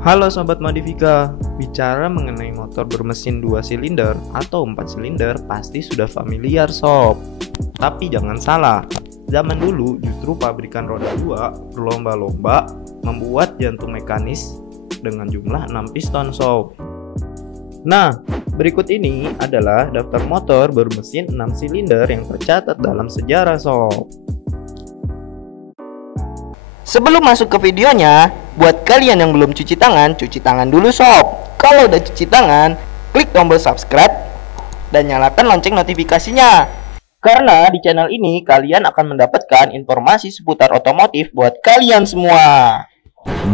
Halo Sobat Modifika, bicara mengenai motor bermesin 2 silinder atau 4 silinder pasti sudah familiar sob. Tapi jangan salah, zaman dulu justru pabrikan roda 2 berlomba-lomba membuat jantung mekanis dengan jumlah 6 piston sob. Nah, berikut ini adalah daftar motor bermesin 6 silinder yang tercatat dalam sejarah sob. Sebelum masuk ke videonya, buat kalian yang belum cuci tangan dulu sob. Kalau udah cuci tangan, klik tombol subscribe dan nyalakan lonceng notifikasinya. Karena di channel ini kalian akan mendapatkan informasi seputar otomotif buat kalian semua.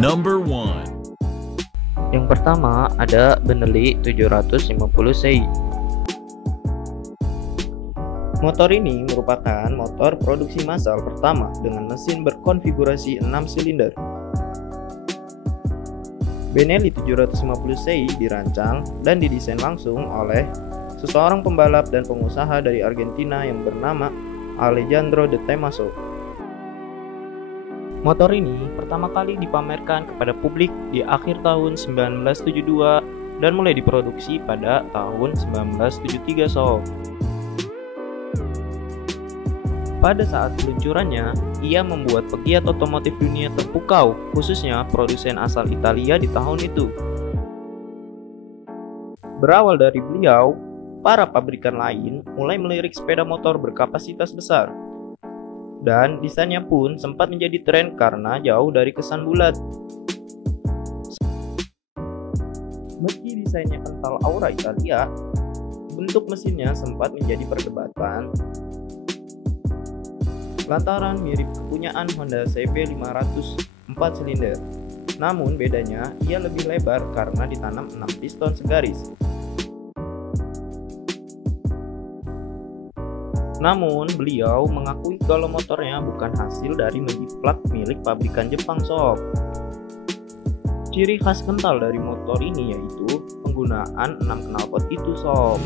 Number 1. Yang pertama ada Benelli 750 CI. Motor ini merupakan motor produksi massal pertama dengan mesin berkonfigurasi 6 silinder. Benelli 750 CI dirancang dan didesain langsung oleh seseorang pembalap dan pengusaha dari Argentina yang bernama Alejandro de Tomaso. Motor ini pertama kali dipamerkan kepada publik di akhir tahun 1972 dan mulai diproduksi pada tahun 1973 sob. Pada saat peluncurannya, ia membuat pegiat otomotif dunia terpukau, khususnya produsen asal Italia di tahun itu. Berawal dari beliau, para pabrikan lain mulai melirik sepeda motor berkapasitas besar. Dan desainnya pun sempat menjadi tren karena jauh dari kesan bulat. Meski desainnya kental aura Italia, bentuk mesinnya sempat menjadi perdebatan lantaran mirip kepunyaan Honda CB 500 4 silinder. Namun bedanya ia lebih lebar karena ditanam 6 piston segaris. Namun beliau mengakui kalau motornya bukan hasil dari menjiplak milik pabrikan Jepang sob. Ciri khas kental dari motor ini yaitu penggunaan 6 knalpot itu sob.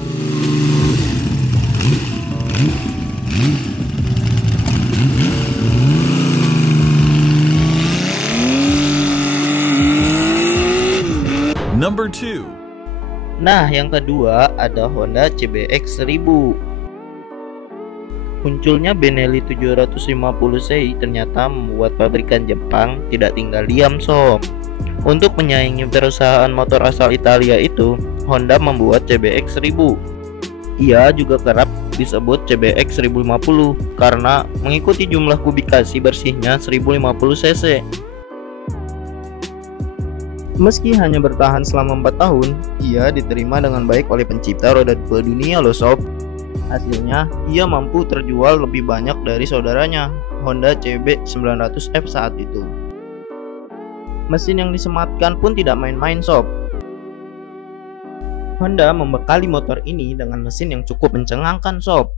Number 2. Nah, yang kedua ada Honda CBX 1000. Munculnya Benelli 750 CI ternyata membuat pabrikan Jepang tidak tinggal diam sob. Untuk menyaingi perusahaan motor asal Italia itu, Honda membuat CBX 1000. Ia juga kerap disebut CBX 1050 karena mengikuti jumlah kubikasi bersihnya 1050 cc. Meski hanya bertahan selama 4 tahun, ia diterima dengan baik oleh pencipta roda 2 dunia loh sob. Hasilnya, ia mampu terjual lebih banyak dari saudaranya, Honda CB 900F saat itu. Mesin yang disematkan pun tidak main-main sob. Honda membekali motor ini dengan mesin yang cukup mencengangkan sob,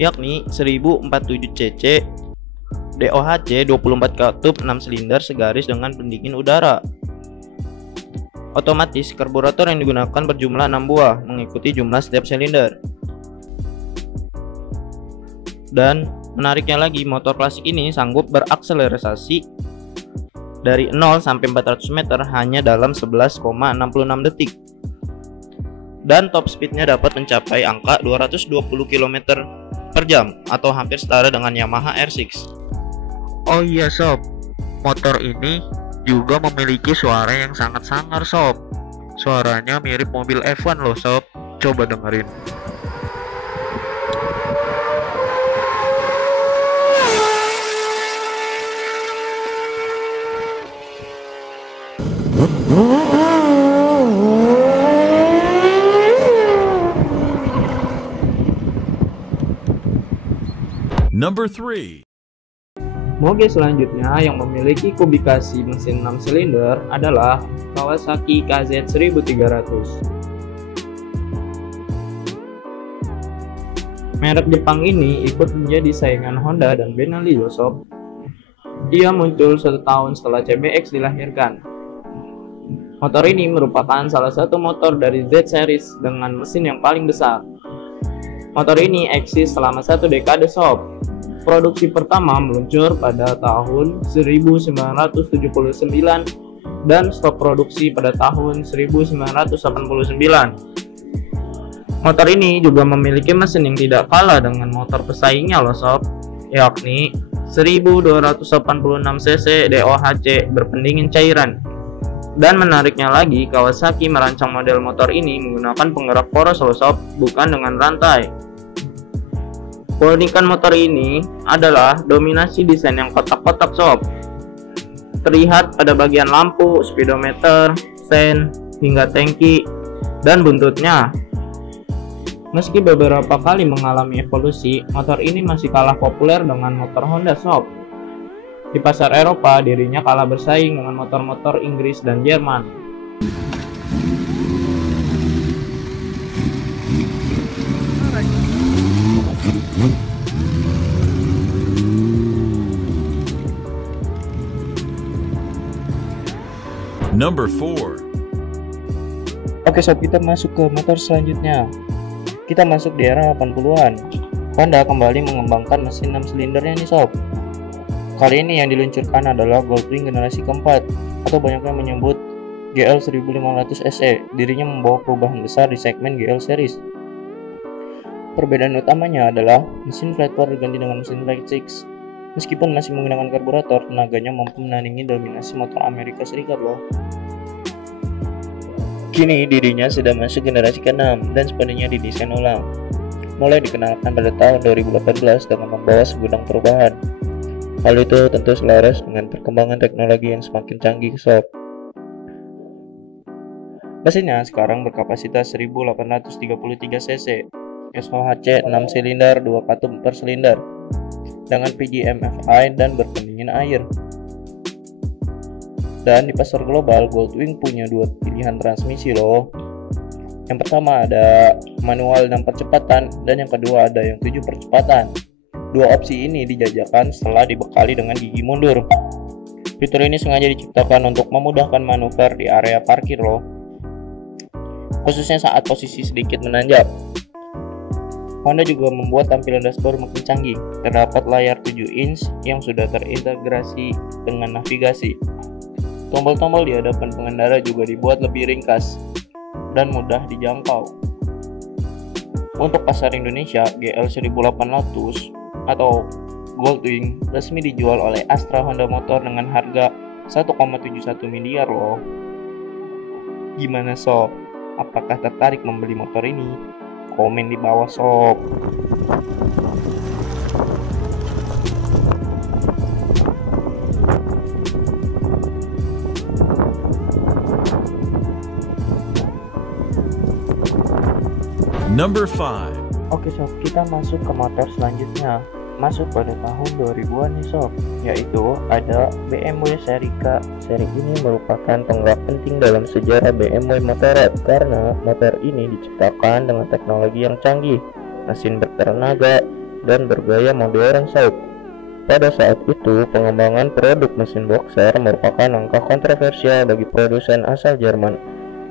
yakni 1047 cc DOHC 24 katup 6 silinder segaris dengan pendingin udara. Otomatis karburator yang digunakan berjumlah 6 buah mengikuti jumlah setiap silinder. Dan menariknya lagi, motor klasik ini sanggup berakselerasi dari 0 sampai 400 meter hanya dalam 11,66 detik. Dan top speednya dapat mencapai angka 220 km per jam atau hampir setara dengan Yamaha R6. Oh iya sob, motor ini juga memiliki suara yang sangat sangar sob. Suaranya mirip mobil F1 loh sob. Coba dengerin. Number 3. Moge selanjutnya yang memiliki kubikasi mesin 6 silinder adalah Kawasaki KZ 1300. Merek Jepang ini ikut menjadi saingan Honda dan Benelli sob. Ia muncul 1 tahun setelah CBX dilahirkan. Motor ini merupakan salah satu motor dari Z series dengan mesin yang paling besar. Motor ini eksis selama 1 dekade sob. Produksi pertama meluncur pada tahun 1979 dan stop produksi pada tahun 1989. Motor ini juga memiliki mesin yang tidak kalah dengan motor pesaingnya loh sob, yakni 1286 cc DOHC berpendingin cairan. Dan menariknya lagi, Kawasaki merancang model motor ini menggunakan penggerak poros loh sob, bukan dengan rantai. Keunikan motor ini adalah dominasi desain yang kotak-kotak sob. Terlihat pada bagian lampu, speedometer, sen, hingga tangki, dan buntutnya. Meski beberapa kali mengalami evolusi, motor ini masih kalah populer dengan motor Honda sob. Di pasar Eropa, dirinya kalah bersaing dengan motor-motor Inggris dan Jerman. Number 4. Oke sob, kita masuk ke motor selanjutnya. Kita masuk di era 80-an. Honda kembali mengembangkan mesin 6 silindernya nih sob. Kali ini yang diluncurkan adalah Goldwing generasi keempat, atau banyak yang menyebut GL 1500 SE. Dirinya membawa perubahan besar di segmen GL series. Perbedaan utamanya adalah mesin flat 4 diganti dengan mesin flat 6. Meskipun masih menggunakan karburator, tenaganya mampu menandingi dominasi motor Amerika Serikat loh. Kini dirinya sudah masuk generasi ke-6 dan sepenuhnya didesain ulang. Mulai dikenalkan pada tahun 2018 dengan membawa segudang perubahan. Hal itu tentu selaras dengan perkembangan teknologi yang semakin canggih sob. Mesinnya sekarang berkapasitas 1833 cc, SOHC 6 silinder 2 katup per silinder, dengan PDMFI dan berpendingin air. Dan di pasar global, Goldwing punya dua pilihan transmisi loh. Yang pertama ada manual 6 percepatan, dan yang kedua ada yang 7 percepatan. Dua opsi ini dijajakan setelah dibekali dengan gigi mundur. Fitur ini sengaja diciptakan untuk memudahkan manuver di area parkir loh, khususnya saat posisi sedikit menanjak. Honda juga membuat tampilan dashboard makin canggih. Terdapat layar 7 inch yang sudah terintegrasi dengan navigasi. Tombol-tombol di hadapan pengendara juga dibuat lebih ringkas dan mudah dijangkau. Untuk pasar Indonesia, GL 1800 atau Goldwing resmi dijual oleh Astra Honda Motor dengan harga 1,71 miliar loh. Gimana sob? Apakah tertarik membeli motor ini? Komen di bawah sob. Number 5. Oke sob, kita masuk ke motor selanjutnya. Masuk pada tahun 2000-an nih sob, yaitu ada BMW seri K. Seri ini merupakan penggerak penting dalam sejarah BMW Motorrad karena motor ini diciptakan dengan teknologi yang canggih, mesin bertenaga, dan bergaya modern sob. Pada saat itu, pengembangan produk mesin boxer merupakan langkah kontroversial bagi produsen asal Jerman.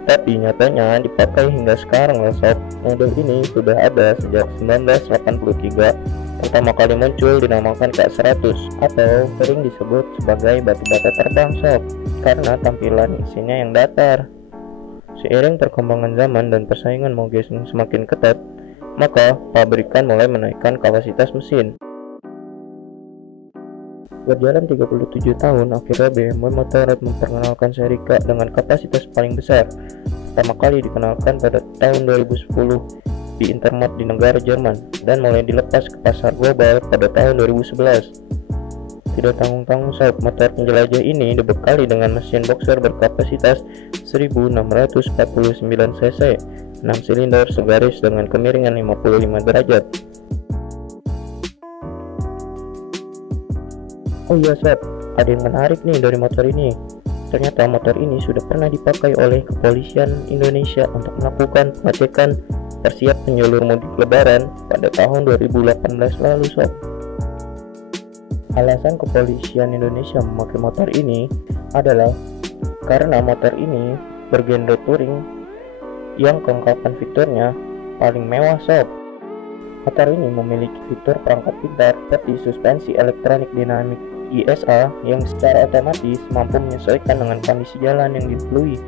Tapi nyatanya dipakai hingga sekarang loh sob. Model ini sudah ada sejak 1983. Pertama kali muncul dinamakan K100 atau sering disebut sebagai batu bata terbang sob, karena tampilan isinya yang datar. Seiring perkembangan zaman dan persaingan moges yang semakin ketat, maka pabrikan mulai menaikkan kapasitas mesin. Berjalan 37 tahun, akhirnya BMW Motorrad memperkenalkan seri K dengan kapasitas paling besar. Pertama kali dikenalkan pada tahun 2010 di Intermot di negara Jerman dan mulai dilepas ke pasar global pada tahun 2011. Tidak tanggung-tanggung sob, motor penjelajah ini dibekali dengan mesin boxer berkapasitas 1649 cc, 6 silinder segaris dengan kemiringan 55 derajat. Oh iya sob, ada yang menarik nih dari motor ini. Ternyata motor ini sudah pernah dipakai oleh kepolisian Indonesia untuk melakukan pengecekan persiapan jalur mudik lebaran pada tahun 2018 lalu sob. Alasan kepolisian Indonesia memakai motor ini adalah karena motor ini bergenre touring yang kelengkapan fiturnya paling mewah sob. Motor ini memiliki fitur perangkat pintar seperti suspensi elektronik dinamik ISA yang secara otomatis mampu menyesuaikan dengan kondisi jalan yang dilalui.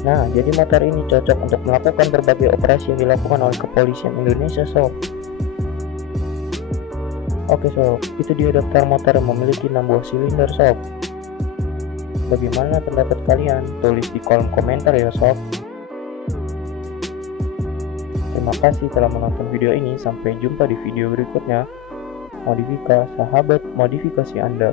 Nah, jadi motor ini cocok untuk melakukan berbagai operasi yang dilakukan oleh kepolisian Indonesia, sob. Oke sob, itu dia daftar motor yang memiliki 6 buah silinder, sob. Bagaimana pendapat kalian? Tulis di kolom komentar ya, sob. Terima kasih telah menonton video ini. Sampai jumpa di video berikutnya. Modifika, sahabat modifikasi Anda.